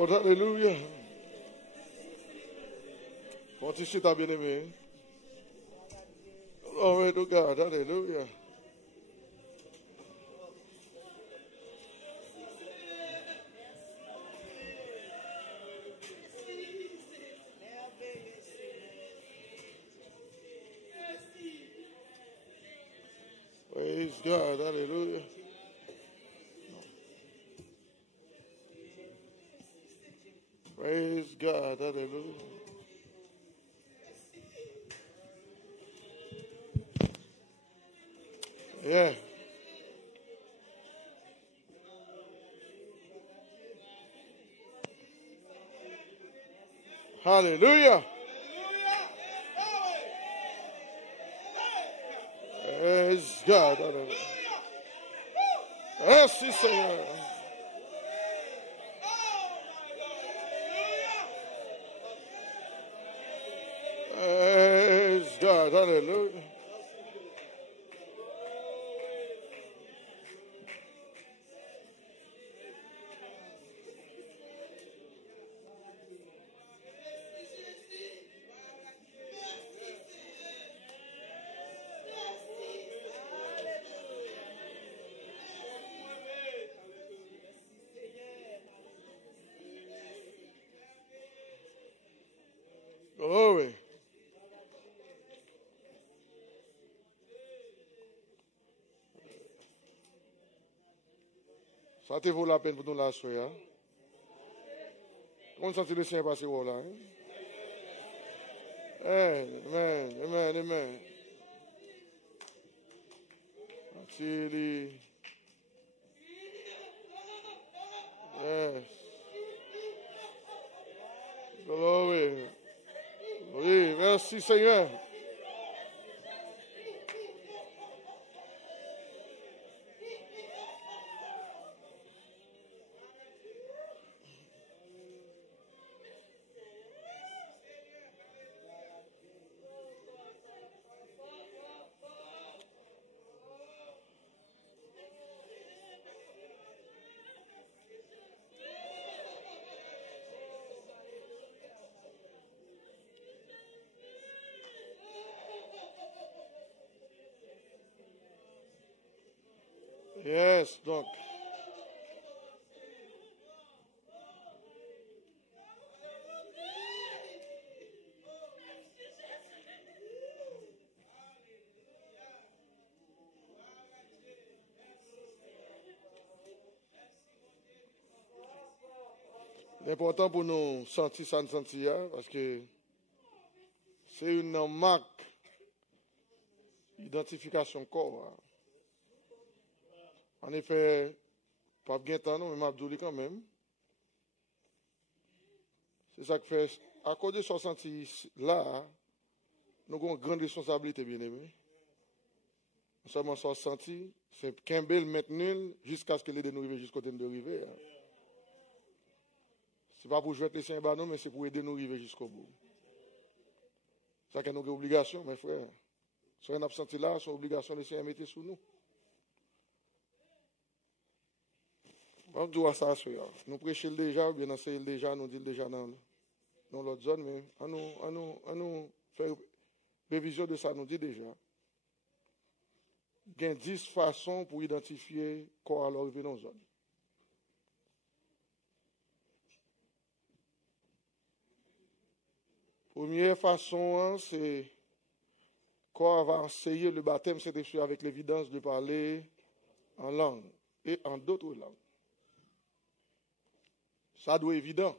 Lord. Hallelujah. Continue ta bien-aimé. Glory to God. Hallelujah. Praise God. Hallelujah. Praise God. Hallelujah. Yeah. Hallelujah. Praise God. Hallelujah. Merci Seigneur. Praise God. Hallelujah. Glory. Ça te vaut la peine pour nous la soirée. Comment sent le Seigneur passer là? Amen, amen, amen. Yes. Glory. Oui, merci Seigneur. Yes, donc. L'important pour nous sentir ça, nous sentir, parce que c'est une marque d'identification corps. En effet, pas bien temps, mais m'abdouli quand même. C'est ça que fait, à cause de ce senti là, nous avons une grande responsabilité, bien aimé. Nous sommes en senti, c'est qu'un bel maintenu jusqu'à ce que les nous arrivent jusqu'au temps de arriver. Ce n'est pas pour jouer les saints non, mais c'est pour aider nous arriver jusqu'au bout. C'est ça que nous avons obligation, mes frères. Si on a senti là, c'est une obligation de Seigneur mettre sous nous. On doit ça, nous prêchons déjà, bien enseignons déjà, nous disons déjà dans l'autre zone, mais on nous fait révision de ça, nous dit déjà. Il y a 10 façons pour identifier quoi alors arriver dans la zone. Première façon, c'est quoi va enseigner le baptême, c'est avec l'évidence de parler en langue et en d'autres langues. Ça doit être évident.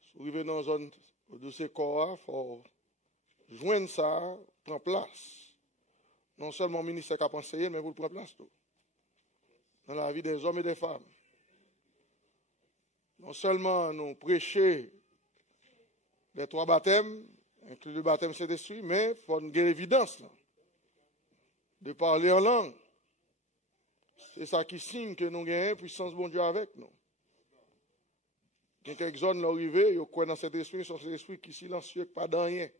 Si vous arrivez dans une zone de ces corps, il faut joindre ça, prendre place. Non seulement le ministère qui a conseillé, mais vous prendre place tout. Dans la vie des hommes et des femmes. Non seulement nous prêcher les 3 baptêmes, inclus le baptême Saint-Esprit, mais il faut une évidence là, de parler en langue. C'est ça qui signe que nous avons une puissance bon Dieu avec nous. Il y a quelques zones là arrivées, ils croient dans cet esprit, sur cet esprit qui est silencieux, pas dans rien.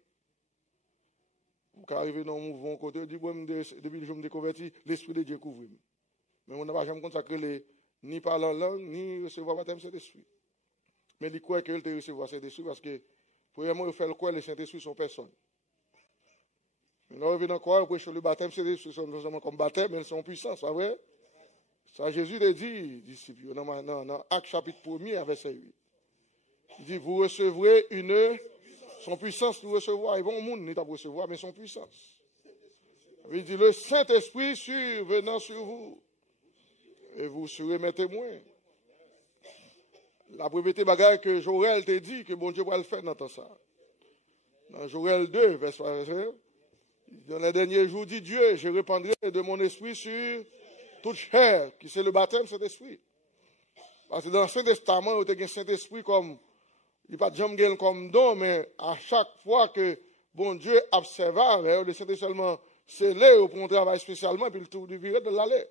Vous arrivez dans un mouvement côté, dit, depuis que je me déconvertis, l'esprit de Dieu couvre. Mais on n'a pas jamais consacré ni parler en langue, ni recevoir le baptême Saint-Esprit. Mais il croit qu'il te recevoir Saint-Esprit parce que, premièrement, il fait le quoi, les Saint-Esprit sont personnes. Mais là, il vient encore, il prêche le baptême Saint-Esprit, non seulement comme baptême, mais ils sont puissants, c'est vrai? Ça, Jésus l'a dit, disciples, dans Actes chapitre 1er, verset 8. Il dit, vous recevrez son puissance, nous recevoir, et bon monde n'est pas recevoir, mais son puissance. Il dit, le Saint-Esprit survenant sur vous, et vous serez mes témoins. La première bagaille que Joël t'a dit, que bon Dieu va le faire dans tout ça. Dans Joël 2, verset 1, dans les derniers jours, dit Dieu, je répandrai de mon esprit sur toute chair, qui c'est le baptême Saint-Esprit. Parce que dans le Saint-Testament, il y a un Saint-Esprit comme, il n'y a pas de jamais comme don, mais à chaque fois que bon Dieu observe, le Saint-Esprit seulement scellé pour un travail spécialement, puis il tout virer de l'aller.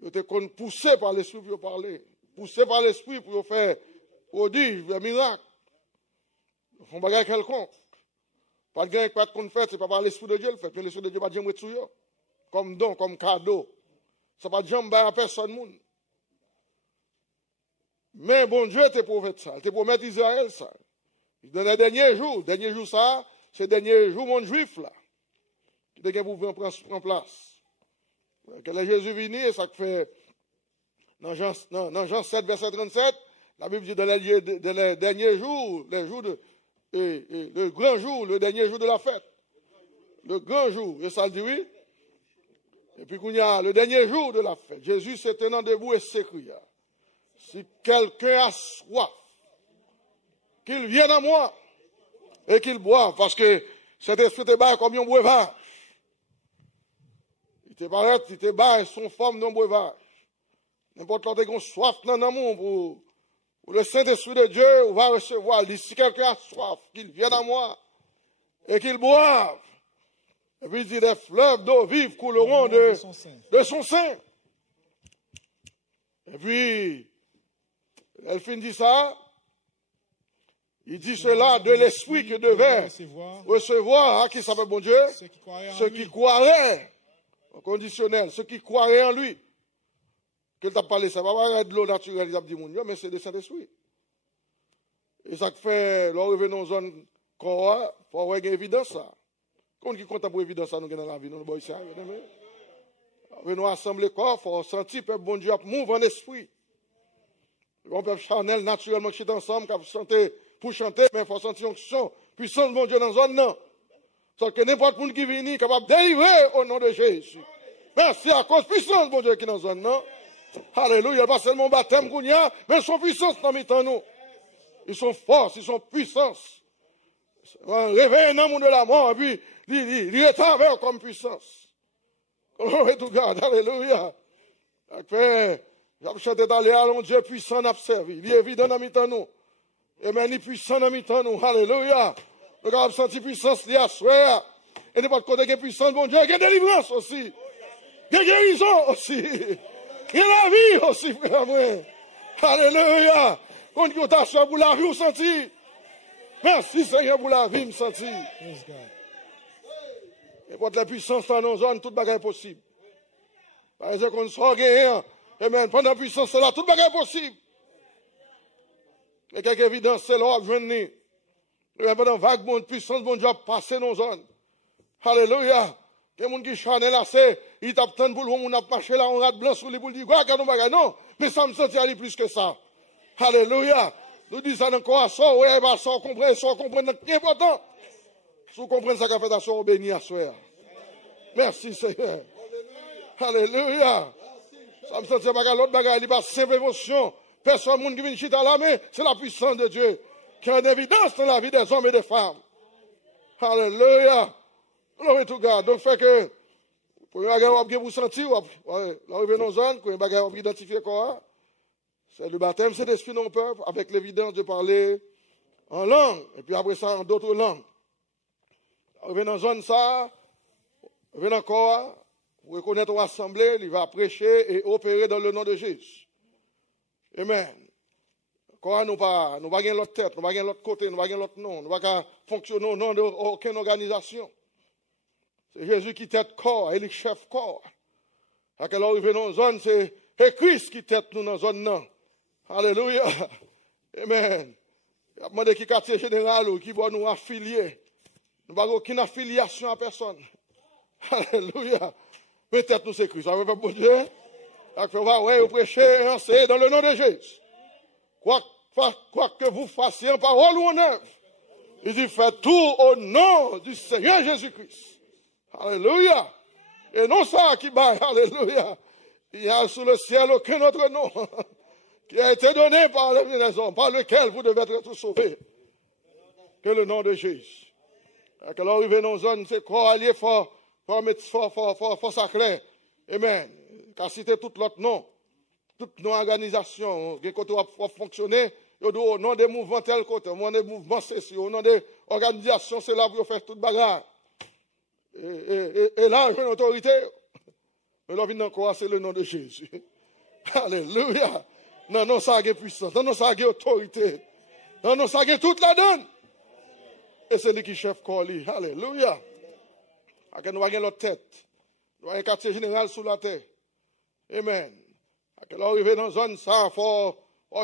Il était poussé par l'Esprit pour parler, poussé par l'Esprit pour faire prodige, des miracles. Ils font bagage quelconque. Pas de gain, pas de qu'on fait, c'est pas par l'Esprit de Dieu le fait, mais l'Esprit de Dieu va jamais dessus. Comme don, comme cadeau. Ça va jamais à personne monde. Mais bon Dieu te prophète ça, il te promet Israël ça. Dans les derniers jours ça, c'est les derniers jours mon juif là. Qui te pour prendre place. Quand Jésus venu, et ça fait dans Jean 7, verset 37, la Bible dit dans les derniers jours, les jours de le grand jour, le dernier jour de la fête. Le grand jour, et ça le dit oui. Et puis qu'il y a le dernier jour de la fête, Jésus s'est tenant debout et s'écria, si quelqu'un a soif, qu'il vienne à moi et qu'il boive, parce que cet esprit te bat comme un breuvage. Il te bat son forme d'un breuvage. N'importe quoi qui a soif dans l'amour pour le Saint-Esprit de Dieu, on va recevoir. Il dit, si quelqu'un a soif, qu'il vienne à moi et qu'il boive. Et puis il dit, des fleuves d'eau vive couleront de son sein. Et puis, elle finit dit ça. Il dit cela de l'esprit que devait recevoir, à qui s'appelle bon Dieu, ceux qui croiraient, en conditionnel, ceux qui croiraient en lui. Qu'il t'a parlé, ça va pas de l'eau naturelle, mais c'est le Saint-Esprit. Et ça fait, là, revenons dans une zone corps, il faut avoir une évidence ça. Quand on compte pour évidence ça, nous dans la vie, nous, boys, ça, nous assembler corps, il faut sentir, peuple bon Dieu, mouve en esprit. On peut chanel naturellement qui est ensemble, pour chanter, mais il faut sentir une son, puissance de mon Dieu dans la zone, non. Sauf que n'importe qui vient, est capable de délivrer au nom de Jésus. Merci à cause de puissance de mon Dieu qui est dans la zone, non. Alléluia, pas seulement baptême qu'on y a, mais ils sont puissance dans mes nous. Ils sont force, ils sont puissance. Réveille un homme de la mort, et puis, il est avec comme puissance. Oh, et tout garde, alléluia. J'ai chanté d'aller à l'on Dieu puissant n'a servi. Il est évident dans mes nous. Et mais il est puissant dans mes nous. Alléluia. Nous avons senti puissance liée à soi. Et n'importe côté qui est puissant, bon Dieu, il y a délivrance aussi. Il y a guérison aussi. Il y a la vie aussi, frère moi. Alléluia. Quand tu as pour la vie, vous senti. Merci Seigneur pour la vie, me senti. Et pour la puissance dans nos zones, toute bagarre est possible. Par exemple, qu'on soit gagnant, amen, pendant la puissance, c'est là, toute bagarre est possible. Et quelques évidences, c'est là, je venir. Pendant vague, bon, puissance, bon Dieu, passer dans nos zones. Alléluia. Il y a des gens qui chantent là, ils tapent tant pour le monde, on a marché là, on rate blanc sur les boules, ils disent, regarde, non, mais ça me sentit aller plus que ça. Alléluia. Nous disons ça dans le corps, ça, ouais, bah, ça, on comprend, c'est important. Si vous comprenez ça qu'a fait à soi, on bénit à soi. Merci, Seigneur. Alléluia. Ça me sentit pas l'autre bagaille, il n'y a pas simple émotion. Personne monde qui vient chiter à la main, c'est la puissance de Dieu qui est en évidence dans la vie des hommes et des femmes. Alléluia. Alors, tout garde. Donc, fait que, pour une bagarre, vous sentir, là, revenons aux zones, pour une bagarre, vous identifier quoi? C'est le baptême, c'est l'esprit non peuple, avec l'évidence de parler en langue, et puis après ça, en d'autres langues. Revenons aux zones, ça, revenons encore, vous reconnaître aux assemblées, il va prêcher et opérer dans le nom de Jésus. Amen. Quand nous pas gagner l'autre tête, nous pas gagner l'autre côté, nous pas gagner l'autre nom, nous pas fonctionner au nom d'aucune organisation. C'est Jésus qui tête corps, et le chef corps. À quelle heure revenons aux zones, c'est Et Christ qui tête nous dans la zone non. Alléluia. Amen. Il a demandé qui quartier général ou qui va nous affilier. Nous n'avons aucune affiliation à personne. Alléluia. Mais tête nous c'est Christ. Ça veut pas bon Dieu. On va ouais, prêcher et enseigner dans le nom de Jésus. Quoi que vous fassiez en parole ou en œuvre. Il dit faites tout au nom du Seigneur Jésus-Christ. Alléluia. Et non ça qui baille. Alléluia. Il n'y a sous le ciel aucun autre nom qui a été donné par les hommes, par lequel vous devez être sauvés, que le nom de Jésus. Quand on arrive dans une zone, c'est quoi allié fort sacré. Amen. Car citer tout l'autre nom, toutes nos organisations, qui côté va fonctionner, au nom des mouvements tel côté, au nom des mouvements ceci, au nom des organisations, c'est là pour faire toute bagarre. Et là, il y a une autorité. Mais là, vient encore, c'est le nom de Jésus. Alléluia. Non, non, ça a puissance. Non, non, ça a autorité. Non, non, ça a toute la donne. Et c'est lui qui chef Corli. Alléluia. Nous avons notre tête. Nous avons un quartier général sous la terre. Amen. Quand on arrive dans une zone, ça, il faut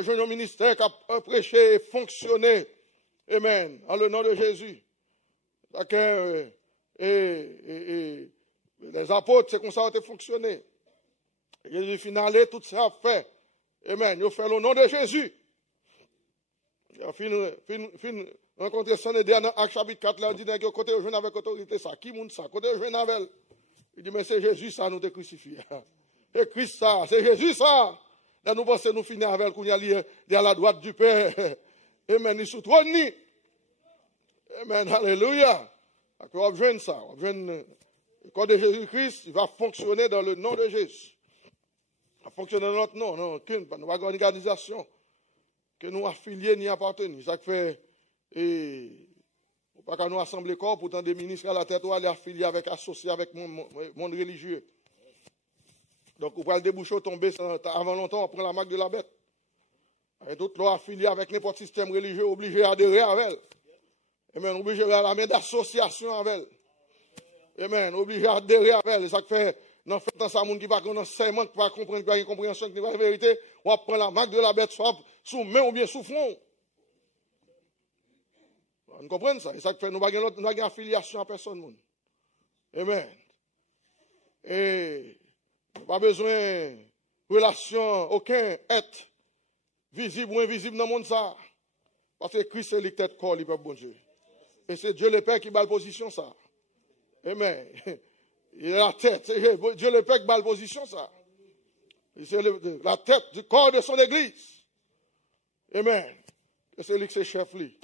jouer un ministère qui a prêché et fonctionné. Amen. En le nom de Jésus. Les apôtres, c'est comme ça que ça a fonctionné. Jésus finalé, tout ça a fait. Amen. Ils ont fait le nom de Jésus. Ils ont fini rencontrer son idée dans Acte chapitre 4, là, il dit que côté jeune avec autorité, ça. Qui monde ça? Côté jeune avec. Il dit, mais c'est Jésus, ça, nous te crucifié. C'est Christ, ça. C'est Jésus, ça. Là, nous pensons nous finir avec, qu'on y a à la droite du Père. Amen. Il sous trône. Amen. Alléluia. On va jeune ça. On va le corps de Jésus-Christ, il va fonctionner dans le nom de Jésus. Il va fonctionner dans notre nom. Non, nous avons une organisation que nous affiliés ni appartenus. Ça fait, pas qu'à nous assembler corps, pourtant des ministres à la tête, ou aller affilier avec, associer avec mon monde religieux. Donc, on va le déboucher, tomber avant longtemps, on prend la marque de la bête. Et d'autres l'ont affilié avec n'importe quel système religieux, obligé à adhérer avec elle. Et même obligé à la main d'association avec elle. Amen. Obligé à adhérer avec elle. Et ça fait, dans fait dans ça, monde qui va qu'on enseignement, qui va comprendre, qui va une compréhension, qui va la vérité, on va prendre la marque de la bête, soit sous main ou bien sous front. Vous comprenez ça? Et ça fait, nous n'avons pas affiliation à personne. Amen. Et, pas besoin de relation, aucun être visible ou invisible dans le monde ça. Parce que Christ c'est le tête corps, le peuple bon Dieu. Et c'est Dieu le Père qui bat la position ça. Amen. Il est la tête. C'est Dieu le Père qui bat la position ça. C'est la tête du corps de son église. Amen. Et c'est lui qui est chef lui.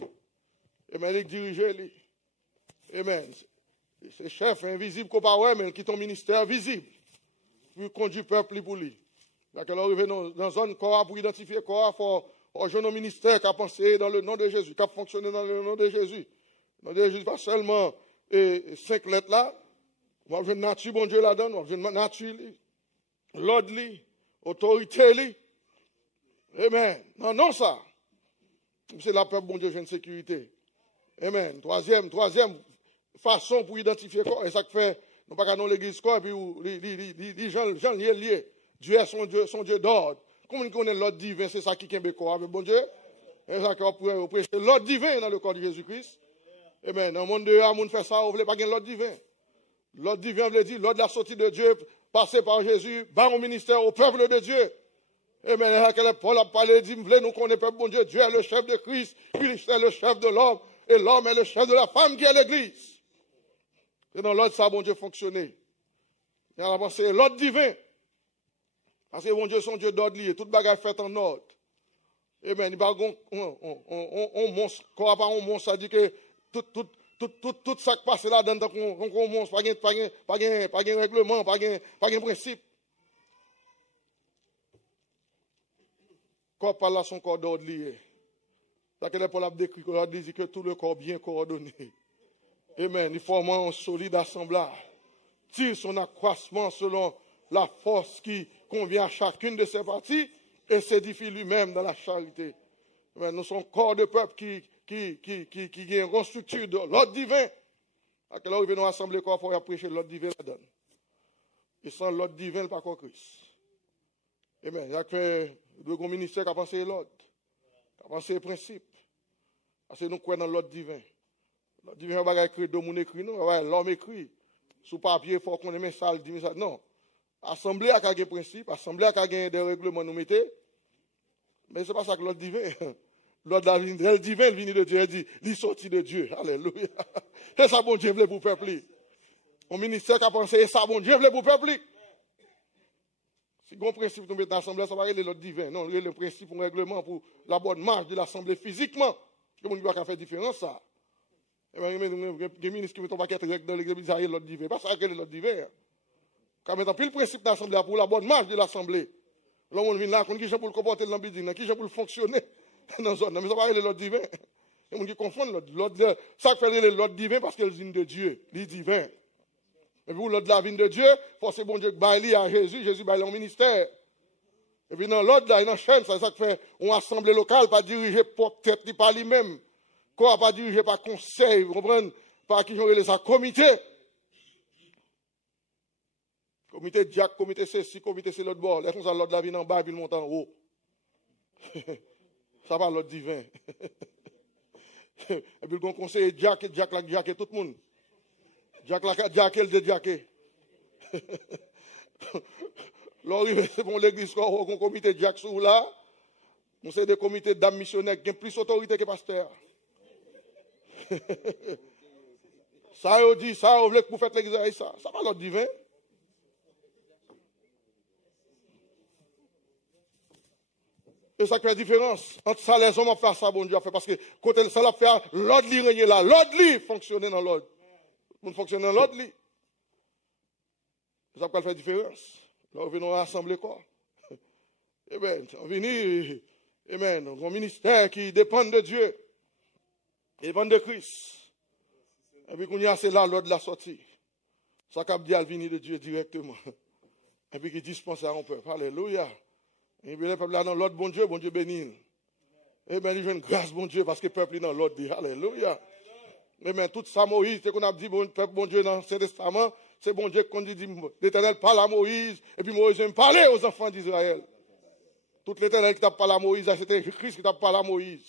Amen. Il dirige lui. Amen. C'est chef invisible qu'on parle, mais qui est ton ministère visible. Pour conduire le peuple pour lui. Donc, on arrive dans une zone corps pour identifier le corps, il faut jouer un ministère qui a pensé dans le nom de Jésus, qui a fonctionné dans le nom de Jésus. Le nom de Jésus, pas seulement 5 lettres là. On va jouer une nature, bon Dieu là-dedans, on va jouer une nature, l'ordre, autorité. Amen. Non, non, ça. C'est la peuple, bon Dieu, j'ai une sécurité. Amen. Troisième façon pour identifier le corps, et ça fait. Nous ne pouvons pas l'église quoi, et puis les gens liés. Dieu est son Dieu d'ordre. Comment on connaît l'ordre divin, c'est ça qui est quoi avec bon Dieu. Et ça qu'on peut prêcher l'ordre divin dans le corps de Jésus-Christ. Et bien, dans le monde de l'homme, on fait ça, on ne veut pas gagner l'ordre divin. L'ordre divin veut dire l'ordre de la sortie de Dieu, passé par Jésus, par au ministère, au peuple de Dieu. Et bien, là, Paul a parlé, il dit, nous connaissons peuple bon Dieu. Dieu est le chef de Christ, Christ est le chef de l'homme, et l'homme est le chef de la femme qui est l'église. Et dans l'ordre, ça, bon Dieu, fonctionner. Il y a pensé l'ordre divin. Parce que bon Dieu, son Dieu d'ordre lié. Toute bagarre faite en ordre. Et bien, il n'y a pas on monstre. Quand on monstre, ça dit que tout ça qui passe là, dans on monstre, pas de règlement, pas de principe. Corps par là, son corps d'ordre lié. C'est que Paul a décrit que tout le corps bien coordonné. Amen. Il forme un solide assemblage. Tire son accroissement selon la force qui convient à chacune de ses parties et s'édifie lui-même dans la charité. Amen. Nous sommes corps de peuple qui a une grande structure de l'ordre divin. À quelle heure nous venons assembler corps pour prêcher l'ordre divin là-dedans. Et sans l'ordre divin, pas quoi Christ. Amen. Il y a fait deux grands ministères qui ont pensé l'ordre, qui ont pensé le principe. Parce que nous croyons dans l'ordre divin. L'ordre divin, on va écrire, l'homme écrit, non, l'homme écrit. Sous papier, il faut qu'on ait un message, dit ça. Non. Assemblée a un principe, assemblée a des règlements, nous mettons. Mais ce n'est pas ça que l'ordre divin. L'ordre divin, il vient de Dieu, il dit, il sortit de Dieu. Alléluia. C'est ça, bon Dieu, voulait pour le peuple. Mon ministère qui a pensé, c'est ça, bon Dieu, voulait pour le peuple. Si bon principe nous mettons dans l'assemblée, ça va être l'ordre divin. Non, le principe, un règlement pour la bonne marche de l'assemblée physiquement. Comment il doit faire différence, ça? Et bien, il y a ministre qui met un paquet de règles dans l'église, ça y est l'ordre divin. Pas ça que l'ordre divin. Quand mettant pile principe dans l'assemblée pour la bonne marche de l'assemblée. Là, on vient là, qui j'ai pour le comporter dans l'ambidine, qui j'ai pour le fonctionner dans la zone. Mais ça va être l'ordre divin. Il y a des gens qui confondent l'ordre. Ça fait l'ordre divin parce qu'elle vient de Dieu. Il est divin. Et puis, l'ordre de la vie de Dieu, forcément, bon Dieu, baille à Jésus, Jésus baille en ministère. Et puis, dans l'ordre, là, il y a une chaîne, ça fait une assemblée locale, pas dirigée par tête, pas lui-même. Quoi, pas dirigée par conseil, vous comprenez? Par qui j'aurais les comité. Comité Jack, comité ceci, comité c'est l'autre bord. Là, comme ça, l'ordre de la vie en bas, puis il monte en haut. Ça va l'ordre divin. Et puis, le conseiller Jack, Jack et tout le monde. Jack, elle de Jack. Là, c'est bon, l'église, on comité Jack sous là. On sait des comités d'âmes missionnaires qui ont plus d'autorité que pasteur. Ça, on dit, ça, on veut que vous faites l'église, ça. Ça va l'ordre divin. Et ça fait la différence. Entre ça, les hommes ont fait ça, bon Dieu a fait. Parce que quand ça l'a fait, l'ordre lui règne là. L'ordre lui fonctionner dans l'ordre. Pour fonctionner dans l'ordre lui. Ça fait la différence. Là, on vient rassembler quoi? Eh bien, on vient, amen, dans un ministère qui dépend de Dieu. Dépend de Christ. Et puis, qu'on y a, c'est là l'ordre de la sortie. Ça cap dit à venir de Dieu directement. Et puis, qui dispense à un peuple. Alléluia. Et bien, le peuple là dans l'ordre, bon Dieu béni. Et bien, il veut une grâce, bon Dieu, parce que le peuple est dans l'ordre. Alléluia. Et bien, tout ça, Moïse, c'est qu'on a dit, bon, peuple, bon Dieu, dans l'Ancien Testament, c'est bon Dieu qu'on dit, l'Éternel parle à Moïse, et puis Moïse vient parler aux enfants d'Israël. Tout l'Éternel qui t'a parlé à Moïse, c'était Christ qui t'a parlé à Moïse.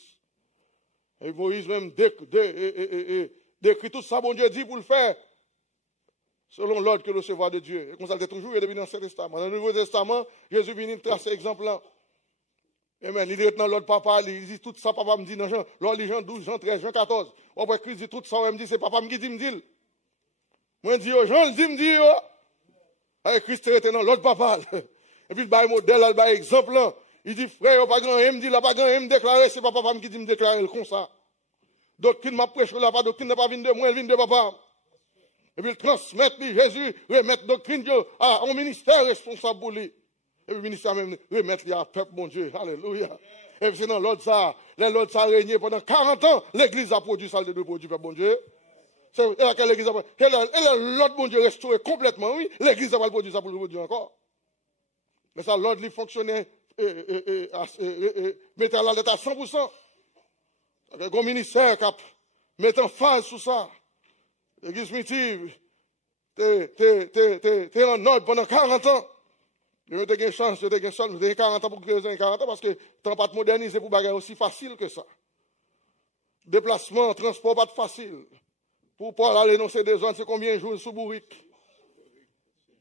Et Moïse même décrit tout ça, bon Dieu dit pour le faire, selon l'ordre que recevoir de Dieu. Et comme ça, c'est toujours, il est dans l'Ancien Testament. Dans le Nouveau Testament, Jésus vient tracer exemple là. Amen. Il est dans l'ordre papa, il dit tout ça, papa me dit dans Jean, l'ordre Jean 12, Jean 13, Jean 14. Après Christ dit tout ça, il me dit, c'est papa qui dit, me dit. Moi, je dis, Jean, le dit, me dit, avec Christ était dans l'ordre papa. Et puis, il a un modèle, il a un exemple là. Il dit, frère, pas grand, il me dit, là, pas grand, il me déclarer, c'est pas papa qui dit, me déclarer comme ça. Doctrine m'a prêché là, pas doctrine n'est pas venu de moi, elle vient de papa. Et puis, il transmet, Jésus, remettre doctrine à un ministère responsable pour lui. Et puis, le ministère même, remettre à peuple, mon Dieu. Alléluia. Et puis, c'est dans l'ordre ça, l'ordre ça a régné pendant 40 ans, l'église a produit ça, de produit, peuple, mon Dieu. C'est laquelle l'église a produit. Et l'ordre, mon Dieu, restauré complètement, oui. L'église a pas produit ça pour le produire encore. Mais ça, l'ordre, il fonctionnait, mettait à la lettre à 100%. Avec un ministère qui met en phase sur ça. L'église primitive, t'es en ordre pendant 40 ans. Je n'ai pas de chance, je n'ai 40 ans pour que 40 ans parce que tu n'as pas de moderniser pour bagarre aussi facile que ça. Déplacement, transport, pas de facile. Pour pouvoir aller dans ces deux zones, c'est combien de jours sous bourrique?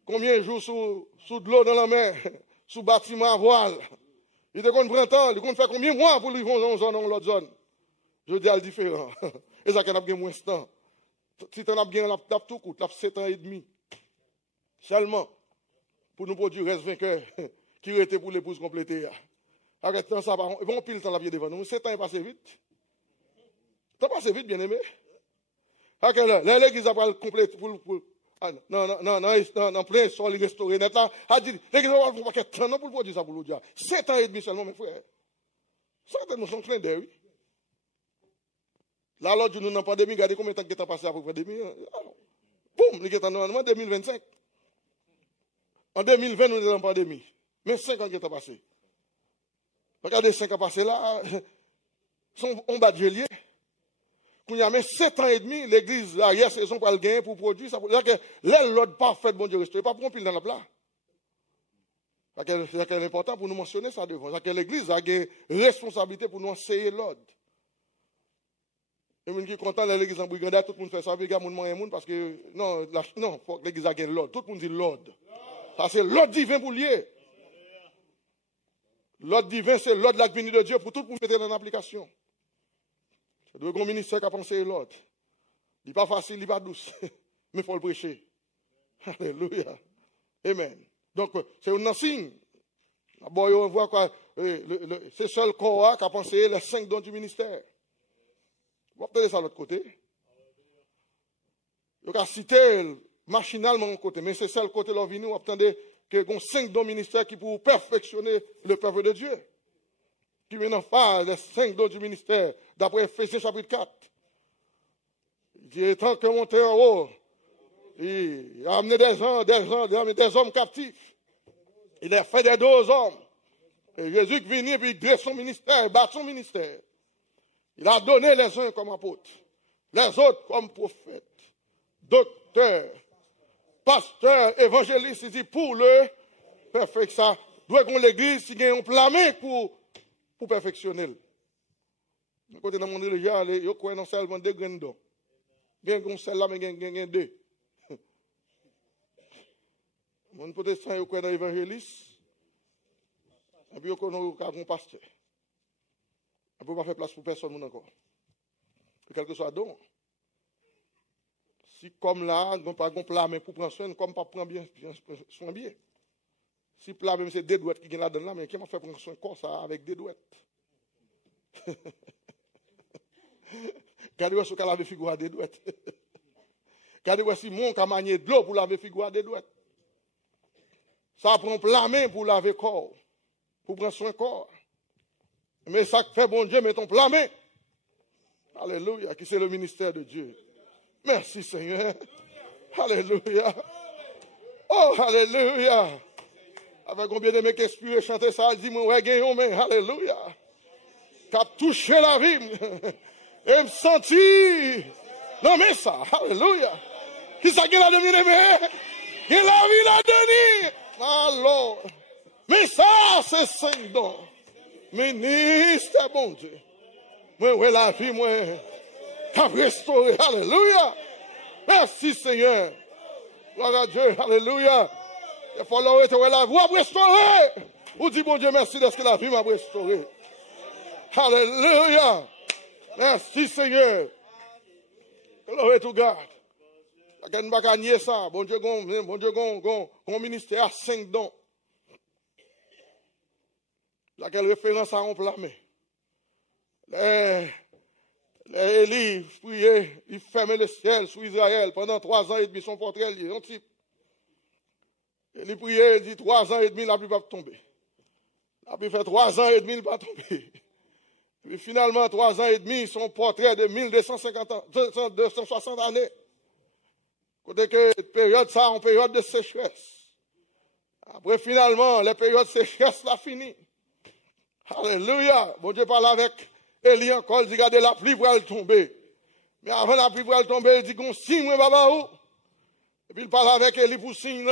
Combien de jours sous de l'eau dans la mer? Sous bâtiment à voile? Il te compte printemps, il compte faire combien de mois pour livrer dans une zone ou l'autre zone? Je dis à le différent. Et ça, qu'on a bien moins de temps. Si tu as bien la tout coûte, la 7 ans et demi. Seulement, pour nous produire reste vainqueur, qui était pour l'épouse complétée. Avec temps, ça va, bon pile temps la vie devant nous. 7 ans est passé vite. Ça passé vite, bien aimé. L'église a pas complété pour non, plein sol, restauré net là. A dit, l'église a pas paquet de temps pour produire ça pour le dire. 7 ans et demi seulement, mes frères. Ça, nous sommes pleins d'air, oui. Là, l'autre, nous n'avons pas pandémie, regardez combien de temps qui est passé après la pandémie. Boum, il est en 2025. En 2020, nous sommes en pandémie. Mais 5 ans qui est passé. Regardez 5 ans passés là, on bat de gélier. Quand il y a 7 ans et demi, l'église, arrière saison pour le gagner pour produire. Ça veut dire que l'ordre parfait, bon Dieu, reste pas pour un pile dans la plat. C'est important pour nous mentionner ça devant. C'est que l'Église a une responsabilité pour nous enseigner l'ordre. Et les gens qui sont contents de l'Église en brigade, tout le monde fait ça, il y a des gens parce que non, faut que l'Église a l'ordre. Tout le monde dit l'ordre. Ça, c'est l'ordre divin pour lier. L'ordre divin, c'est l'ordre de la venue de Dieu pour tout le monde mettre en application. C'est un ministère qui a pensé l'ordre. Il n'est pas facile, il n'est pas douce, mais il faut le prêcher. Alléluia. Amen. Donc, c'est un signe. D'abord, on voit quoi, c'est seul corps qui a pensé les 5 dons du ministère. Vous avez ça de l'autre côté. Il a cité machinalement un côté, mais c'est seul côté là, vous attendez que y a 5 dons ministères qui pour perfectionner le peuple de Dieu. Qui viennent en phase les 5 dons du ministère, d'après Ephésiens chapitre 4. Il dit, tant que monter en haut, il a amené des hommes captifs. Il a fait des 2 hommes. Et Jésus qui vient, puis il dresse son ministère, il bat son ministère. Il a donné les uns comme apôtres, les autres comme prophètes, docteurs, pasteurs, évangélistes. Il dit pour le perfect, ça doit qu'on l'église, s'il y a un plan pour perfectionner. Côté dans mon religion, il y a seulement 2 grains d'eau. Bien qu'on celle là, mais il y a 2. Mon protestant, il y a dans l'évangéliste. Et puis, il y a un pasteur. On ne peut pas faire place pour personne encore. Quel que soit le don. Si comme là, on n'a pas de plat, mais pour prendre soin, comme pas prendre bien soin bien. Si plat, même c'est 2 douettes qui viennent là-dedans, là, mais qui m'a fait prendre soin comme ça avec 2 douettes? Regardez ce qu'elle avait figure à 2 douettes. Regardez si mon qui a manié de l'eau pour laver figure à 2 douettes. Ça prend plat main pour laver corps, pour prendre soin corps. Mais ça fait bon Dieu, met ton plat main. Alléluia, qui c'est le ministère de Dieu. Merci Seigneur. Alléluia. Oh, alléluia. Avec combien de mecs qui expirent chanter ça, il dit, moi, ouais, gagnons, mais alléluia. Qui a touché la vie. Et me sentir. Non, mais ça, alléluia. Qui ça qui l'a donné, mais qui la vie l'a donné. Alors, mais ça, c'est 5 dons. Ministre, bon Dieu. Moi, ouais, la vie, moi, qu'a restauré. Alléluia. Merci, Seigneur. Gloire à Dieu. Alléluia. Il faut la vie a restauré. Vous dites, bon Dieu, merci de ce que la vie m'a restauré. Alléluia. Merci, Seigneur. Gloire to God. Je ne vais pas nier ça. Bon Dieu, mon ministère a 5 dons. Laquelle référence à un plamé. Les Élie priaient, il fermait le ciel sur Israël pendant 3 ans et demi, son portrait lié, un type. Élie priait, il dit 3 ans et demi, la pluie va tomber. La pluie fait 3 ans et demi, il va tomber. Puis finalement, 3 ans et demi, son portrait de 1250 ans, 260 années. Côté que période ça, en période de sécheresse. Après, finalement, la période de sécheresse l'a fini. Alléluia. Bon Dieu parle avec Élie encore, il dit, regardez, la pluie va tomber. Mais avant la pluie va tomber, il dit, qu'on signe, moi, baba, où? Et puis il parle avec Élie pour signe,